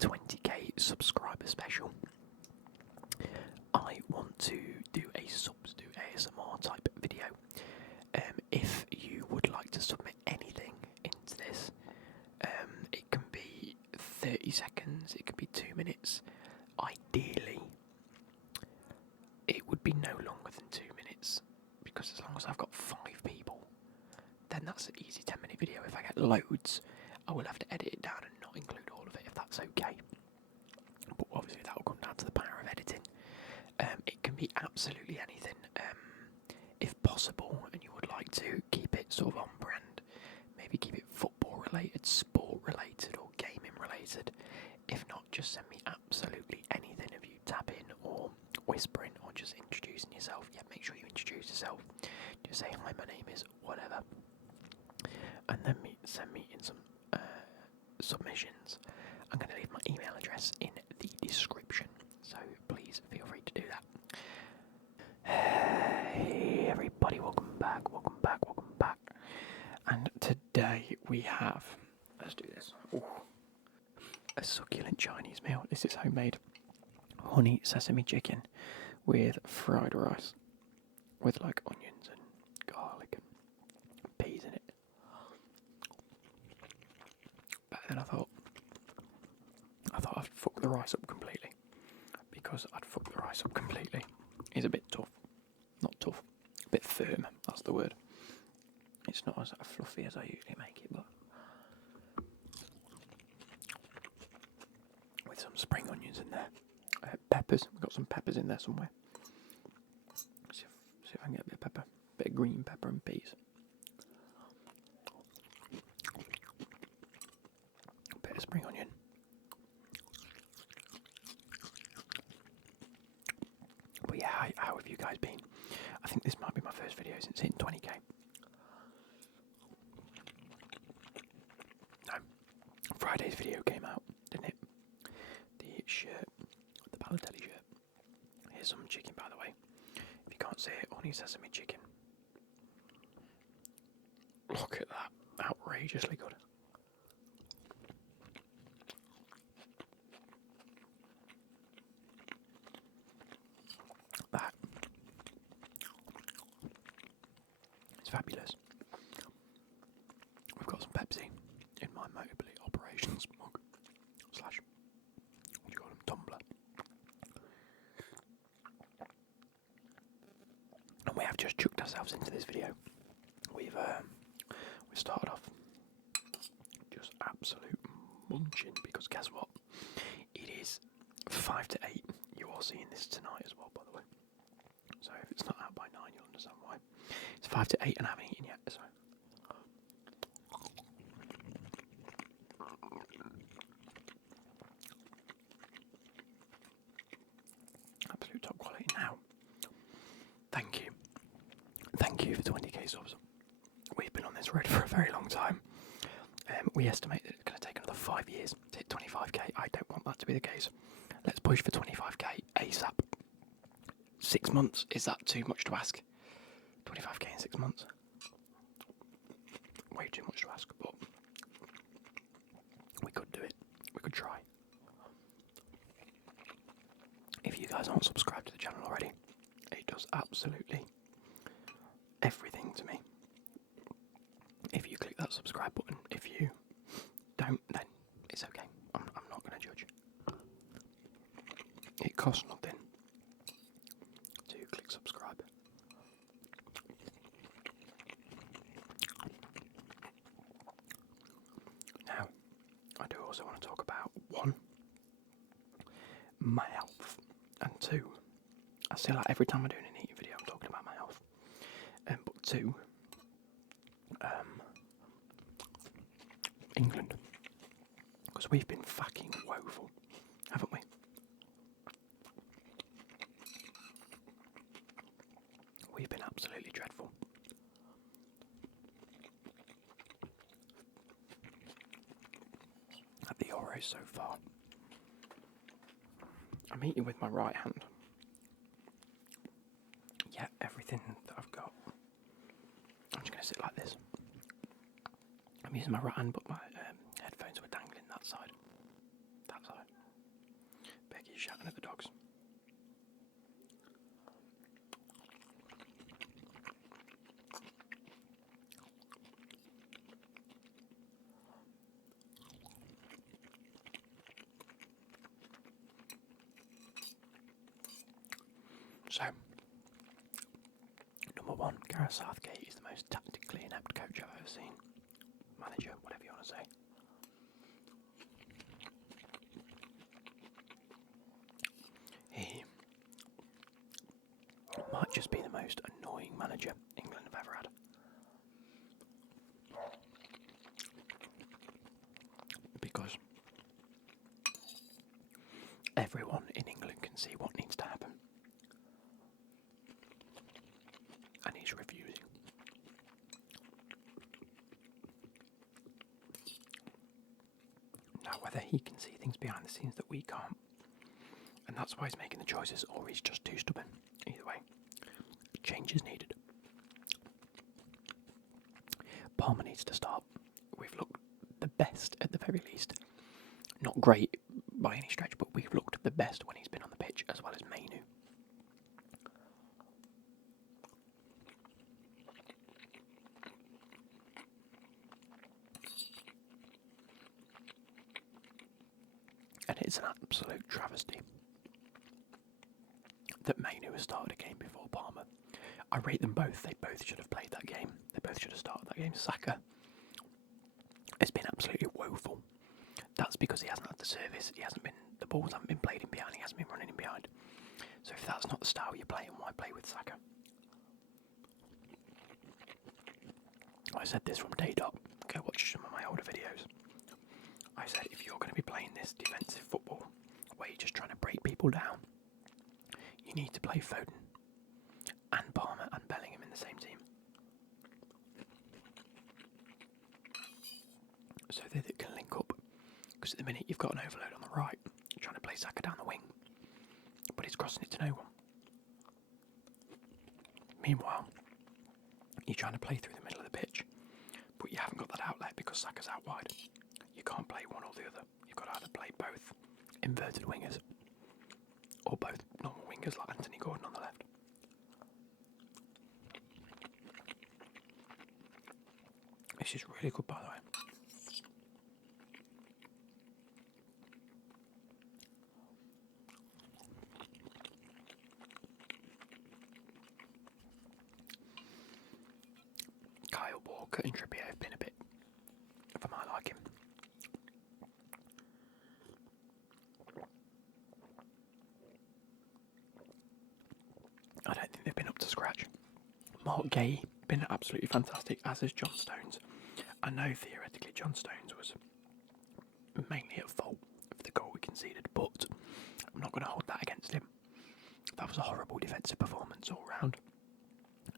20k subscriber special. I want to do a subs to ASMR type video. If you would like to submit anything into this, it can be 30 seconds, it could be 2 minutes. Ideally, it would be no longer than 2 minutes, because as long as I've got 5 people, then that's an easy 10-minute video. If I get loads, I will have to edit it down and not include all of it, if that's okay. But obviously that will come down to the power of editing. It can be absolutely anything. If possible, and you would like to keep it sort of on brand, maybe keep it football related, sport related, or gaming related. If not, just send me absolutely anything of you tapping or whispering or just introducing yourself. Yeah, make sure you introduce yourself. Just say, hi, my name is whatever. And then send me in some submissions. I'm going to leave my email address in the description, so please feel free to do that. Hey everybody, welcome back. And today we have, let's do this, a succulent Chinese meal. This is homemade honey sesame chicken with fried rice, with like onions and garlic and peas in it. But then I thought I'd fuck the rice up completely, because I'd fuck the rice up completely is a bit tough. Not tough, a bit firm, that's the word. It's not as fluffy as I usually make it, but with some spring onions in there. Peppers, we've got some peppers in there somewhere. See if I can get a bit of pepper, a bit of green pepper and peas. A bit of spring onion. But yeah, how have you guys been? I think this might be my first video since hitting 20k. No, Friday's video came out, didn't it? The shirt, the Balotelli shirt. Here's some chicken, by the way. If you can't see it, honey sesame chicken. Look at that, outrageously good. That is fabulous. We've got some Pepsi in my Mobility Operations mug / what do you call them, tumbler. And we have just chucked ourselves into this video. We've started off just absolute munching, because guess what? It is 5 to 8. You are seeing this tonight as well, by the way. So if it's not out by 9, you'll understand why. It's 5 to 8 and I haven't eaten yet, so. Absolute top quality. Now, thank you. Thank you for 20k subs. We've been on this road for a very long time. We estimate that it's going to take another 5 years to hit 25k. I don't want that to be the case. Let's push for 25k ASAP. 6 months, is that too much to ask? 25k in 6 months? Way too much to ask, but we could do it. We could try. If you guys aren't subscribed to the channel already, it does absolutely everything to me. If you click that subscribe button, if you don't, then it's okay. I'm not going to judge. It costs nothing to click subscribe. Now, I do also want to talk about 1, my health, and 2, I feel like every time I do an eating video I'm talking about my health, but 2, England, because we've been fucking woeful, haven't we? We've been absolutely dreadful. At the Euros so far. I'm eating with my right hand. Yeah, everything that I've got. I'm just going to sit like this. I'm using my right hand, but my headphones were dangling that side. That side. Becky's shouting at the dogs. So, number one, Gareth Southgate is the most tactically inept coach I've ever seen. Manager, whatever you want to say. He might just be the most annoying manager England have ever had. Because everyone in England can see what needs to happen. And he's refusing. Now, whether he can see things behind the scenes that we can't, and that's why he's making the choices, or he's just too stubborn. Either way, change is needed. Palmer needs to start. We've looked the best at the very least. Not great by any stretch, but we've looked the best when he's been on the pitch, as well as Mainu. And it's an absolute travesty that Mainu has started a game before Palmer. I rate them both. They both should have played that game. They both should have started that game. Saka has been absolutely woeful. That's because he hasn't had the service. The balls haven't been played in behind. He hasn't been running in behind. So if that's not the style you're playing, why play with Saka? I said this from day dot. Go watch some of my older videos. I said if you're going to be playing this defensive football where you're just trying to break people down, you need to play Foden and Palmer and Bellingham in the same team. So they can link up. Because at the minute you've got an overload on the right, you're trying to play Saka down the wing, but he's crossing it to no one. Meanwhile, you're trying to play through the middle of the pitch, but you haven't got that outlet because Saka's out wide. You can't play one or the other. You've got to either play both inverted wingers or both normal wingers like Anthony Gordon on the left. This is really good, by the way. Kyle Walker and Trippier have been a bit for my liking. I don't think they've been up to scratch. Mark Gay been absolutely fantastic, as has John Stones. I know theoretically John Stones was mainly at fault for the goal we conceded, but I'm not going to hold that against him. That was a horrible defensive performance all round,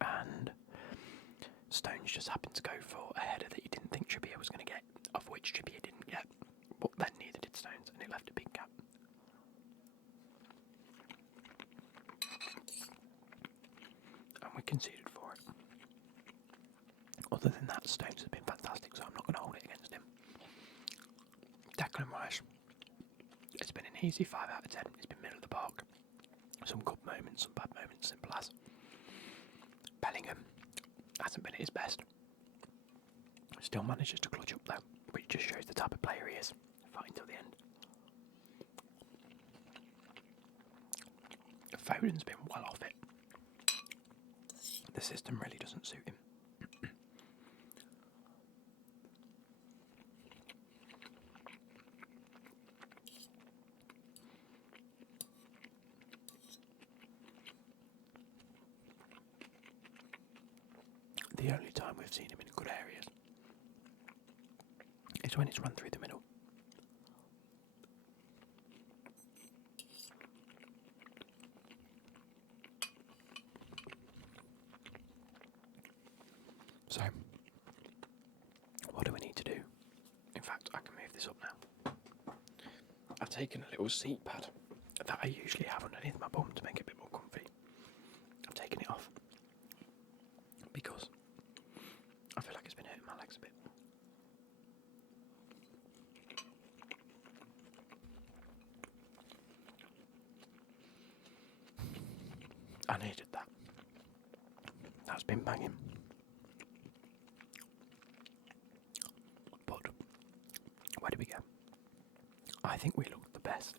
and Stones just happened to go for a header that he didn't think Trippier was going to get, of which Trippier didn't get, but then neither did Stones, and it left a big gap. And we conceded for it. Other than that, Stones has been fantastic, so I'm not going to hold it against him. Declan Rice, it's been an easy 5 out of 10. It's been middle of the park. Some good moments, some bad moments, simple as. Bellingham hasn't been at his best. Still manages to clutch up though, which just shows the type of player he is, fighting till the end. Foden's been well off it. The system really doesn't suit him. The only time we've seen him in good areas is when it's run through the middle. So, what do we need to do? In fact, I can move this up now. I've taken a little seat pad that I usually have underneath my bum to make it a bit more comfy. I've taken it off because I feel like it's been hurting my legs a bit. I needed that. That's been banging. But where do we go? I think we looked the best,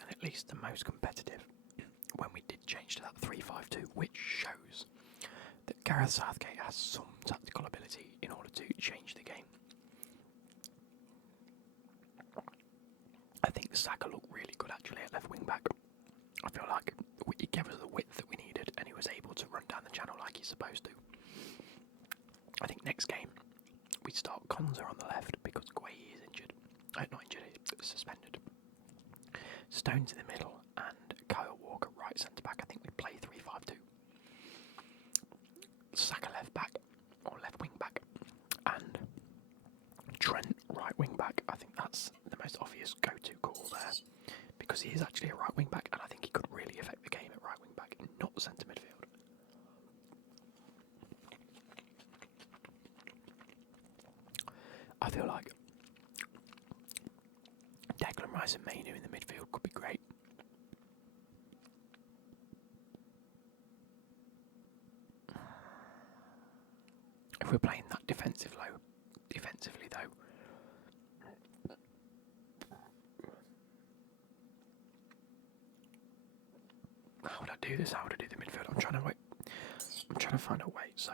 and at least the most competitive, when we did change to that 3-5-2, which shows that Gareth Southgate has some tactical ability in order to change the game. I think Saka looked really good actually at left wing back. I feel like he gave us the width that we needed, and he was able to run down the channel like he's supposed to. I think next game we start Konza on the left because Gueye is injured. Not injured, he's suspended. Stones in the middle and Kyle Walker right centre back. I think we play 3-5-2. Saka left back or left wing back, and Trent right wing back. I think that's the most obvious go-to call there because he is actually a right wing back, and I think he could really affect the game at right wing back, not centre midfield. I feel like Declan Rice and Mainu in the midfield could be great. If we're playing that defensively though, how would I do this? How would I do the midfield? I'm trying to find a way. So.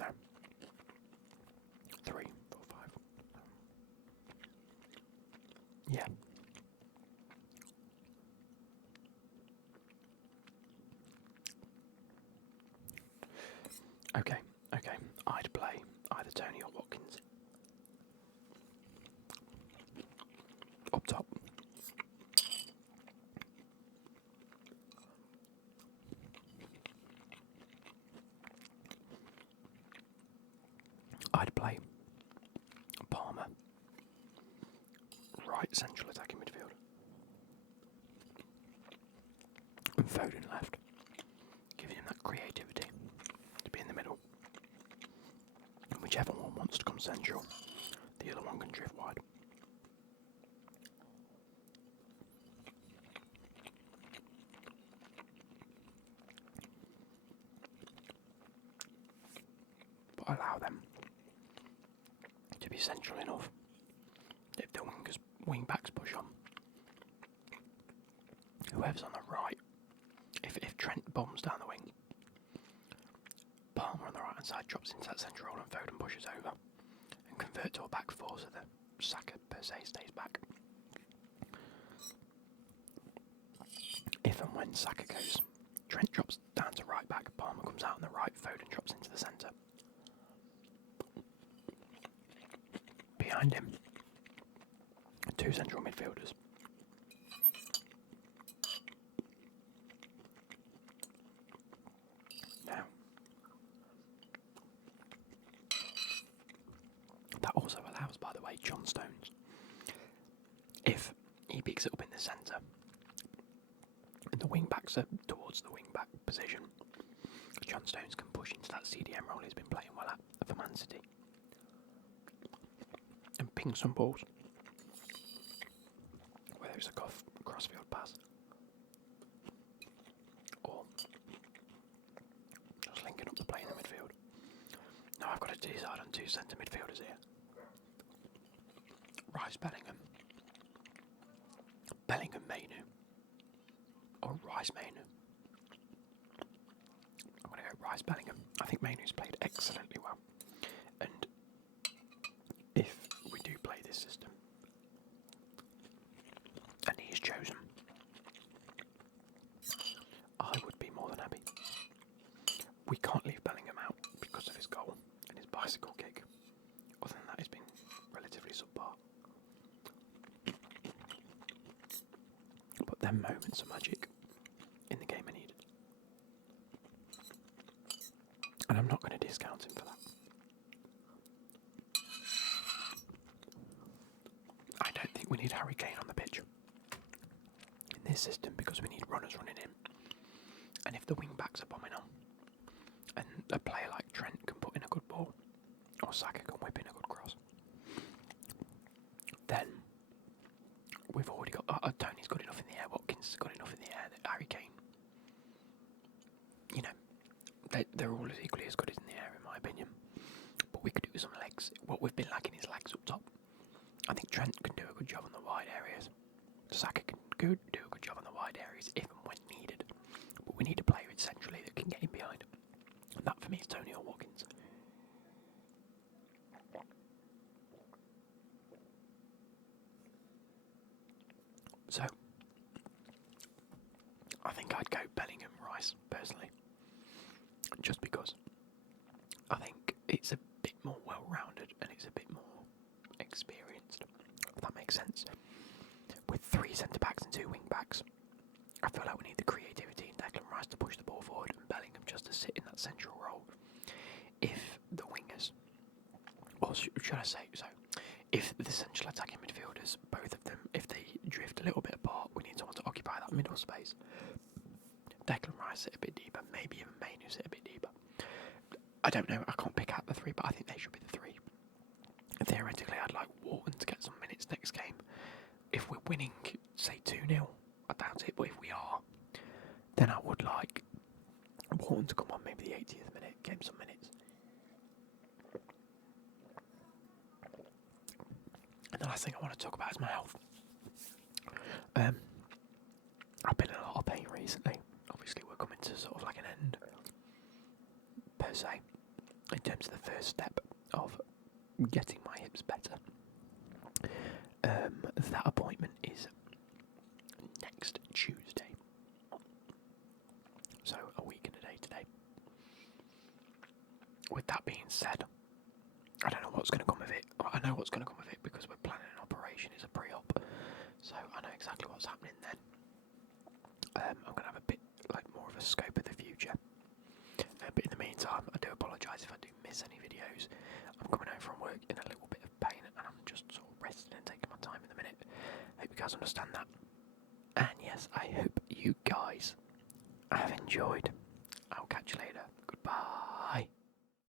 No. 3, 4, 5. Yeah. Okay. I'd play either Tony or Watkins. Up top. I'd play Palmer, right central attacking midfield, and Foden left, giving him that creativity to be in the middle. And whichever one wants to come central, the other one can drift wide. But allow them to be central enough if the wing backs push on. Whoever's on the right, if Trent bombs down the wing, Palmer on the right hand side drops into that central role and Foden pushes over and convert to a back four so that Saka per se stays back. If and when Saka goes, Trent drops down to right back, Palmer comes out on the right, Foden drops into the centre. Behind him, 2 central midfielders. Now, that also allows, by the way, John Stones, if he picks it up in the centre and the wing backs are towards the wing back position, John Stones can push into that CDM role he's been playing well at for Man City and ping some balls, whether it's a crossfield pass or just linking up the play in the midfield. Now I've got to decide on 2 centre midfielders here. Rice Bellingham Mainu, or Rice Mainu. I'm going to go Rice Bellingham. I think Mainu's played excellently well, and if we do play this system and he's chosen, I would be more than happy. We can't leave Bellingham out because of his goal and his bicycle kick. Other than that, he's been relatively subpar. But them moments of magic in the game are needed. And I'm not going to discount him for that. I don't think we need Harry Kane on the pitch in this system because we need runners running in. And if the wing backs are bombing on, and a player like Trent can put in a good ball, or Saka can whip in a good you know, they're all equally as good as in the air, in my opinion. But we could do some legs. What we've been lacking is legs up top. I think Trent can do a good job on the wide areas. Saka can do a good job on the wide areas if and when needed. But we need a player centrally that can get in behind. And that for me is Tony or Watkins. So, I think I'd go Bellingham Rice, personally. Just because I think it's a bit more well-rounded and it's a bit more experienced, if that makes sense. With 3 centre-backs and 2 wing-backs, I feel like we need the creativity in Declan Rice to push the ball forward and Bellingham just to sit in that central role. If the wingers, or should I say, so if the central attacking midfielders, both of them, if they drift a little bit apart, we need someone to occupy that middle space. Declan Rice sit a bit deeper, maybe even Mainu sit a bit deeper. I don't know, I can't pick out the 3, but I think they should be the 3. Theoretically, I'd like Wharton to get some minutes next game. If we're winning, say 2-0, I doubt it, but if we are, then I would like Wharton to come on maybe the 80th minute, get him some minutes. And the last thing I want to talk about is my health. I've been in a lot of pain recently. Obviously, we're coming to sort of like an end, per se, in terms of the first step of getting my hips better. That appointment is next Tuesday. So a week and a day today. With that being said, I don't know what's going to come of it. I know what's going to come of it because we're planning an operation. It's a pre-op, so I know exactly what's happening then. I'm going to have a bit like more of a scope of the future. But in the meantime, I do apologise if I do miss any videos. I'm coming home from work in a little bit of pain and I'm just sort of resting and taking my time in the minute. Hope you guys understand that. And yes, I hope you guys have enjoyed. I'll catch you later. Goodbye.